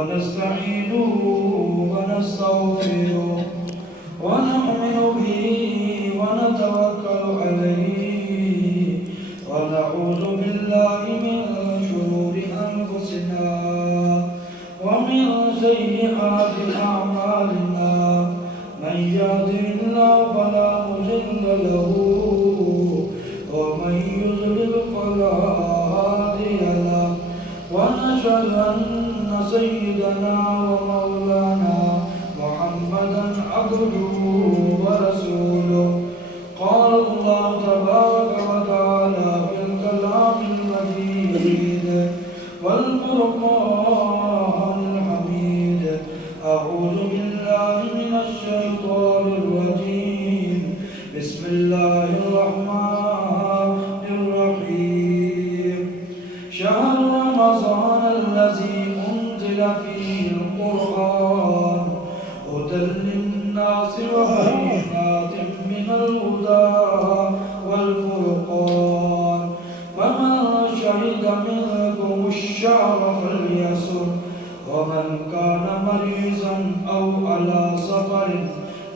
ونستعينه ونستغفره ونؤمن به ونتوكل عليه ونعوذ بالله من شرور أنفسنا ومن سيئات أعمالنا من يهده الله فلا مضل له ومن يضلل فلا هادي له ونشهد أن سيدنا ومولانا محمدا عبده ورسوله قال الله تبارك وتعالى في الكلام المجيد والفرقان الحميد أعوذ بالله من الشيطان الرجيم بسم الله الرحمن الرحيم شهر رمضان الذي أنزل فيه القرآن هدى للناس وبينات من الهدى والفرقان فمن شهد منكم الشهر فليصم ومن كان مريضا أو على سفر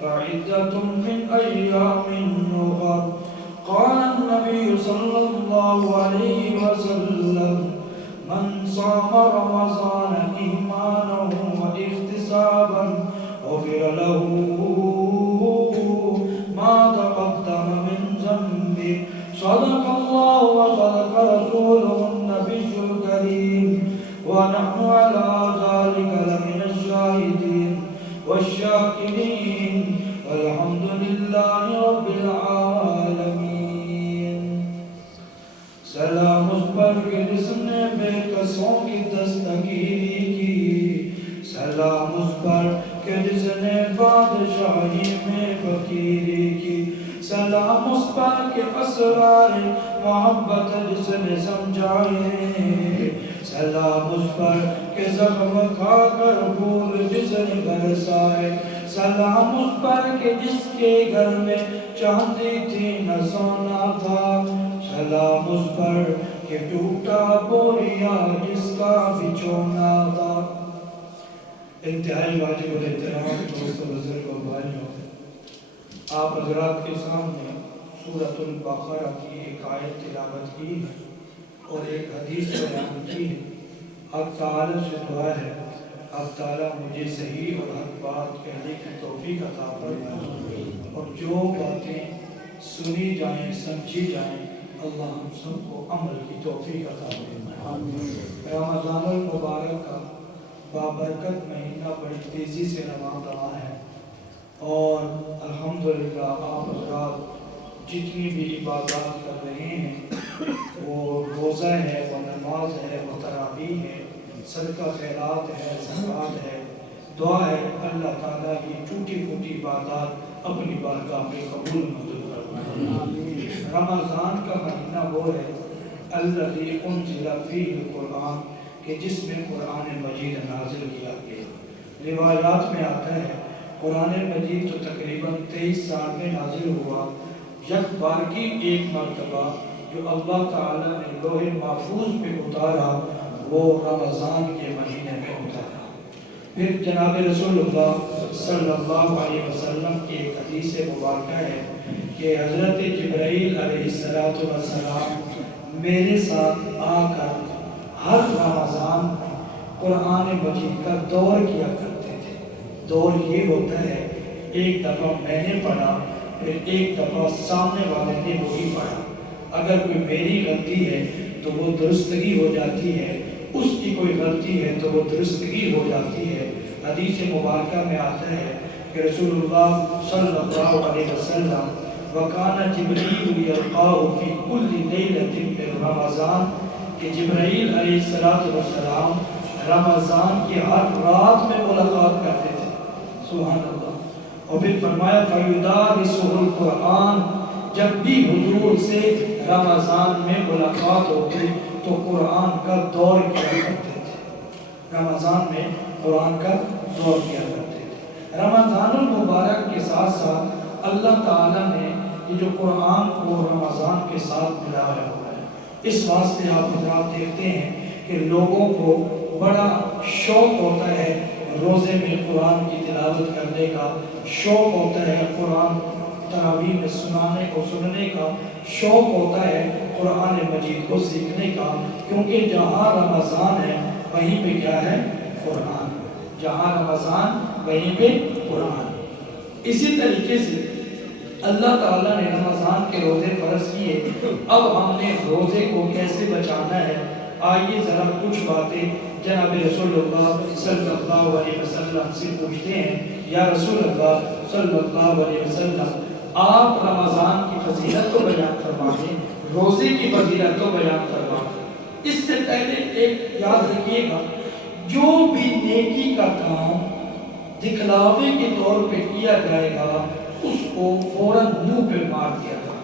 فعدة من أيام أخر قال النبي صلى الله عليه وسلم من صام رمضان إيمانا واحتسابا غفر له ما تقدم من ذنبه صدق الله وصدق رسوله النبي الكريم ونحن على ذلك لمن الشاهدين والشاكرين والحمد لله رب العالمين سلام اس پر کہ جس نے بے کسوں کی دستگیری کی سلام اس پر کہ جس نے بادشاہی میں فقیری کی سلام اس پر کہ اسرار محبت جس نے سمجھائے سلام اس پر کہ زخم کھا کر پھول جس نے برسائے سلام اس پر کہ جس کے گھر میں چاندی تھی نہ سونا تھا سلام اس پر کہ ٹوٹا بوریا جس کا بچھونا تھا انتہائی واجب الاحترام دوست بزرگ و بھائیوں آپ حضرات کے سامنے سورۃ البقرہ کی ایک آیت تلاوت کی اور ایک حدیث بیان کی اب تعالی سے دعا ہے اب تعالی مجھے صحیح اور حق بات کہنے کی توفیق عطا فرمائے اور جو باتیں سنی جائیں سمجھی جائیں اللہ ہم سب کو عمل کی توفیق عطا فرمائے رمضان المبارک کا بابرکت مہینہ بڑی تیزی سے رواں رہا ہے اور الحمدللہ آپ حضرات جتنی بھی عبادات کر رہے ہیں وہ روزہ ہے وہ نماز ہے وہ تراویح ہے صدقہ خیرات ہے زکوٰۃ ہے دعا ہے اللہ تعالیٰ کی ٹوٹی پھوٹی عبادات اپنی بارگاہ میں قبول منظور فرمائے رمضان کا مہینہ وہ ہے الذی انزل فیہ القرآن کہ جس میں قرآن مجید نازل کیا گیا روایات میں آتا ہے قرآن مجید تو تقریباً 23 سال میں نازل ہوا یک بار کی ایک مرتبہ جو اللہ تعالیٰ نے لوح محفوظ پہ اتارا وہ رمضان کے مہینے میں اتارا پھر جناب رسول اللہ صلی اللہ علیہ وسلم کی ایک حدیث مبارکہ ہے کہ حضرت جبرائیل علیہ السلام میرے ساتھ آ کر ہر رمضان میں قرآن مجید کا دور کیا کرتے تھے دور یہ ہوتا ہے ایک دفعہ میں نے پڑھا پھر ایک دفعہ سامنے والے نے وہی پڑھا اگر کوئی میری غلطی ہے تو وہ درستگی ہو جاتی ہے اس کی کوئی غلطی ہے تو وہ درستگی ہو جاتی ہے حدیث مبارکہ میں آتا ہے کہ رسول اللہ صلی اللہ علیہ وسلم وَكَانَ جِبْرِيلُ يَلْقَاهُ فِي كُلِّ لَيْلَةٍ مِّن رمضان کہ جبرائیل علیہ السلام رمضان کی ہر رات میں ملاقات کرتے تھے سبحان اللہ اور پھر فرمایا فَيُدَارِسُهُ الْقُرْآنِ جب بھی حضور سے رمضان میں ملاقات ہوتی تو قرآن کا دور کیا کرتے تھے رمضان میں قرآن کا دور کیا کرتے تھے رمضان المبارک کے ساتھ ساتھ اللہ تعالیٰ نے یہ جو قرآن کو رمضان کے ساتھ ملایا ہوا ہے اس واسطے آپ حضرات دیکھتے ہیں کہ لوگوں کو بڑا شوق ہوتا ہے روزے میں قرآن کی تلاوت کرنے کا، شوق ہوتا ہے قرآن تراویح میں سننے کا، شوق ہوتا ہے قرآن مجید کو سیکھنے کا، کیونکہ جہاں رمضان ہے وہیں پہ کیا ہے؟ قرآن۔ جہاں رمضان وہیں پہ قرآن۔ اسی طریقے سے اللہ تعالیٰ نے رمضان کے روزے فرض کیے، اب ہم نے روزے کو کیسے بچانا ہے؟ آئیے ذرا کچھ باتیں جناب رسول اللہ صلی اللہ علیہ وسلم سے پوچھتے ہیں۔ یا رسول اللہ صلی اللہ علیہ وسلم، آپ رمضان کی فضیلت کو بیان فرما دیں، روزے کی فضیلت کو بیان فرما دیں۔ اس سے پہلے ایک یاد رکھیے گا، جو بھی نیکی کا کام دکھلاوے کے طور پہ کیا جائے گا اس کو فوراً منہ پہ مار دیا جائے۔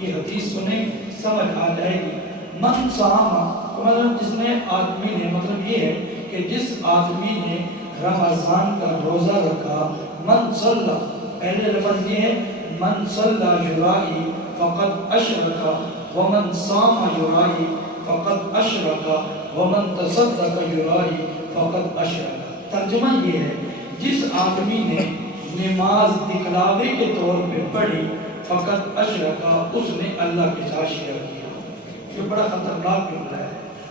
یہ حدیث سنیں سمجھ آ جائے گی۔ من صام، مطلب جس نے آدمی نے، مطلب یہ ہے کہ جس آدمی نے رمضان کا روزہ رکھا، من صلی، پہلے لفظ یہ ہے من صلی یرائی فقد اشرک ومن صام یرائی فقد اشرک ومن تصدق یرائی فقد اشرک۔ ترجمہ یہ ہے جس آدمی نے نماز دکھلاوے کے طور پہ پڑھی فقط اشرکا، اس نے اللہ کے ساتھ شرک کیا۔ یہ بڑا خطرناک جملہ ہے۔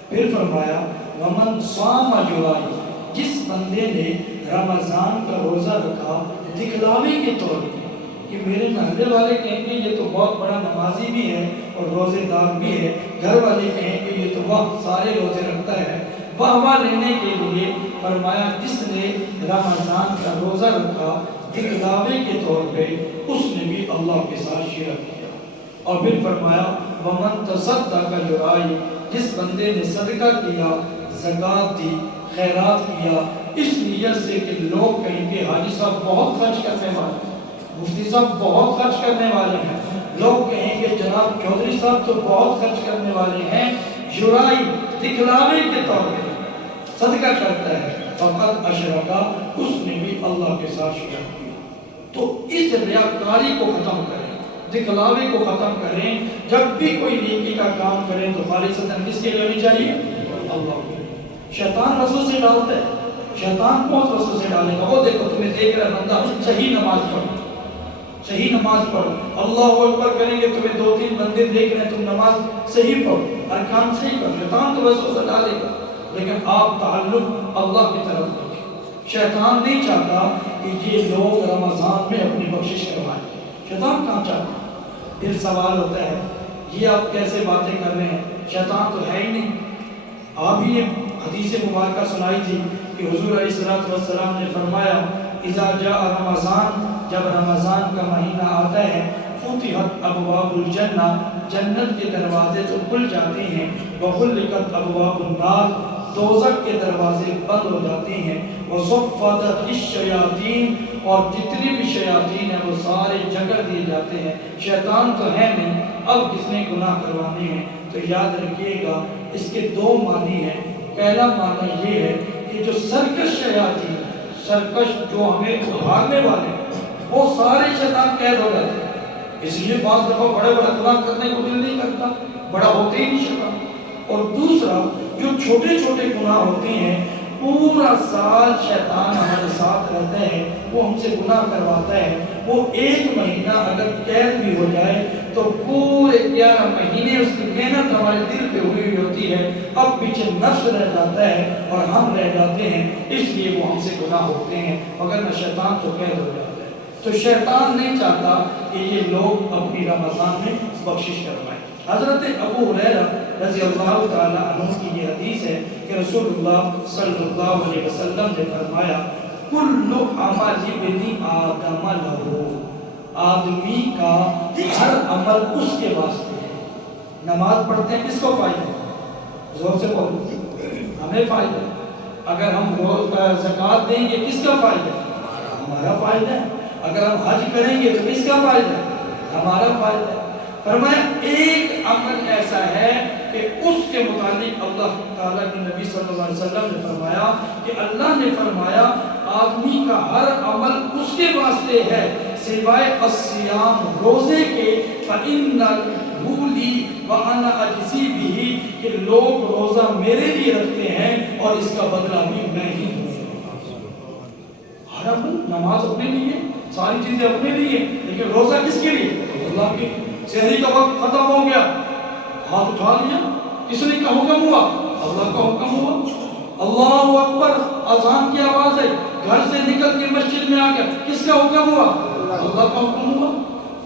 پھر فرمایا ومن صام یرائی، جس بندے نے رمضان کا روزہ رکھا دکھلاوے کے طور پہ، کہ میرے محلے والے کہیں گے یہ تو بہت بڑا نمازی بھی ہے اور روزے دار بھی ہے، گھر والے کہیں گے یہ تو بہت سارے روزے رکھتا ہے، واہ لینے کے لیے فرمایا جس نے رمضان کا روزہ رکھا دکھلاوے کے طور پہ، اس نے بھی اللہ کے ساتھ شرک کیا۔ اور پھر فرمایا ومن تصدق یرائی، جس بندے نے صدقہ کیا، زکوٰۃ دی، خیرات کیا، اس نیت سے کہ لوگ کہیں گے حاجی صاحب بہت خرچ کرنے والے ہیں، مفتی صاحب بہت خرچ کرنے والے ہیں، لوگ کہیں گے جناب چودھری صاحب تو بہت خرچ کرنے والے ہیں، یرائی دکھلاوے کے طور پہ صدقہ کرتا ہے، فقط اشرکا، اس نے بھی اللہ کے ساتھ شرک کیا۔ تو اس ریاکاری کو ختم کریں، دکھلاوے کو ختم کریں۔ جب بھی کوئی نیکی کا کام کریں تو خالصتاً کس کے لیے ہونی چاہیے؟ اللہ کے لیے۔ شیطان وسوسے ڈالتا ہے، شیطان بہت وسوسے ڈالے گا۔ وہ دیکھو تمہیں دیکھ رہا بندہ صحیح نماز پڑھو، صحیح نماز پڑھو، اللہ اکبر کریں گے، تمہیں دو تین بندے دیکھ رہے ہیں تم نماز صحیح پڑھو، ارکان صحیح پڑھو۔ شیطان تو وسوسہ ڈالے گا، لیکن آپ تعلق اللہ کی طرف رکھیں۔ شیطان نہیں چاہتا کہ یہ لوگ رمضان میں اپنی بخشش کروائیں، شیطان کہاں چاہتا ہے؟ پھر سوال ہوتا ہے یہ آپ کیسے باتیں کر رہے ہیں، شیطان تو ہے ہی نہیں۔ آپ ہی نے حدیث مبارکہ سنائی تھی کہ حضور علیہ السلام نے فرمایا اذا جاء رمضان، جب رمضان کا مہینہ آتا ہے، فتحت ابواب الجنہ، جنت کے دروازے تو کھل جاتے ہیں، وغلقت ابواب النار، دوزخ کے دروازے بند ہو جاتے ہیں، وصفدت الشیاطین، اور جتنے بھی شیاطین ہیں وہ سارے جگڑ دیے جاتے ہیں۔ شیطان تو ہے نہیں، اب کس نے گناہ کروانے ہیں؟ تو یاد رکھیے گا اس کے دو معنی ہیں۔ پہلا معنی یہ ہے کہ جو سرکش شیاطین، سرکش جو ہمیں بھاگنے والے ہیں، وہ سارے شیطان قید ہو جاتے ہیں۔ اس لیے بعض دفعہ بڑے بڑا گناہ کرنے کو دل نہیں کرتا، بڑا ہوتے ہی نہیں شیطان۔ اور دوسرا جو چھوٹے چھوٹے گناہ ہوتے ہیں، پورا سال شیطان ہمارے ساتھ رہتا ہے، وہ ہم سے گناہ کرواتا ہے۔ وہ ایک مہینہ اگر قید بھی ہو جائے تو پورے 11 مہینے اس کی محنت ہمارے دل پہ ہوئی ہوتی ہے، اب پیچھے نفس رہ جاتا ہے اور ہم رہ جاتے ہیں، اس لیے وہ ہم سے گناہ ہوتے ہیں، مگر نہ شیطان تو قید ہو جاتا ہے۔ تو شیطان نہیں چاہتا کہ یہ لوگ اپنی رمضان میں بخشش کروائیں۔ حضرت ابو ہریرہ رضی اللہ تعالیٰ عنہ کی یہ حدیث ہے کہ رسول اللہ صلی اللہ علیہ وسلم نے فرمایا کل عمل ابن آدم لہو، آدمی کا ہر عمل اس کے واسطے ہے۔ نماز پڑھتے ہیں کس کو فائدہ ہے؟ زور سے بولو، ہمیں فائدہ ہے۔ اگر ہم زکوٰۃ دیں گے کس کا فائدہ ہے؟ ہمارا فائدہ ہے۔ اگر ہم حج کریں گے تو کس کا فائدہ ہے؟ ہمارا فائدہ ہے۔ فرمایا ایک عمل ایسا ہے کہ اس کے متعلق اللہ تعالیٰ کے نبی صلی اللہ علیہ وسلم نے فرمایا کہ اللہ نے فرمایا آدمی کا ہر عمل اس کے واسطے ہے سوائے الصیام، روزے کے، فَإِنَّ لِي وَأَنَا أَجْزِي بِهِ کہ لوگ روزہ میرے لیے رکھتے ہیں اور اس کا بدلہ بھی میں ہی دوں گا۔ ہر اپنی نماز اپنے لیے، ساری چیزیں اپنے لیے، لیکن روزہ کس کے لیے؟ اللہ کے۔ سحری کا وقت ختم ہو گیا، ہاتھ اٹھا لیا، کس نے کا حکم ہوا؟ اللہ کا حکم ہوا۔ اللہ اکبر، اذان کی آواز ہے، گھر سے نکل کے مسجد میں آ گیا، کس کا حکم ہوا؟ اللہ کا حکم ہوا۔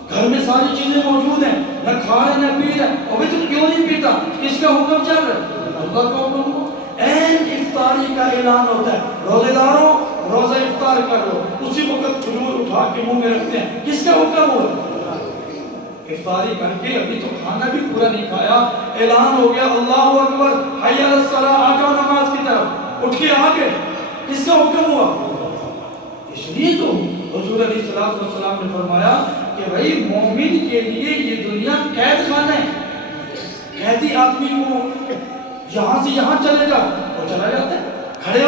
گھر میں ساری چیزیں موجود ہیں، نہ کھا رہے نہ پی رہے، ابھی تم کیوں نہیں پیتا؟ کس کا حکم چل رہا ہے؟ اللہ کا حکم ہوا۔ این افطاری کا اعلان ہوتا ہے، روزے داروں روزہ افطار کرو، اسی وقت کھجور اٹھا کے منہ میں رکھتے ہیں، کس کا حکم ہوا؟ افطاری کر کے ابھی تو کھانا بھی پورا نہیں کھایا، اعلان ہو گیا اللہ اکبر، حی علی الصلاۃ، آ جاؤ نماز کی طرف، اٹھ کے آ گئے، کس کا حکم ہوا؟ اس لیے تو حضور علیہ الصلوۃ والسلام نے فرمایا کہ بھائی مومن کے لیے یہ دنیا قید خانہ ہے، قیدی آدمی کو یہاں سے یہاں چلے جا، وہ چلا جاتا ہے، کھڑے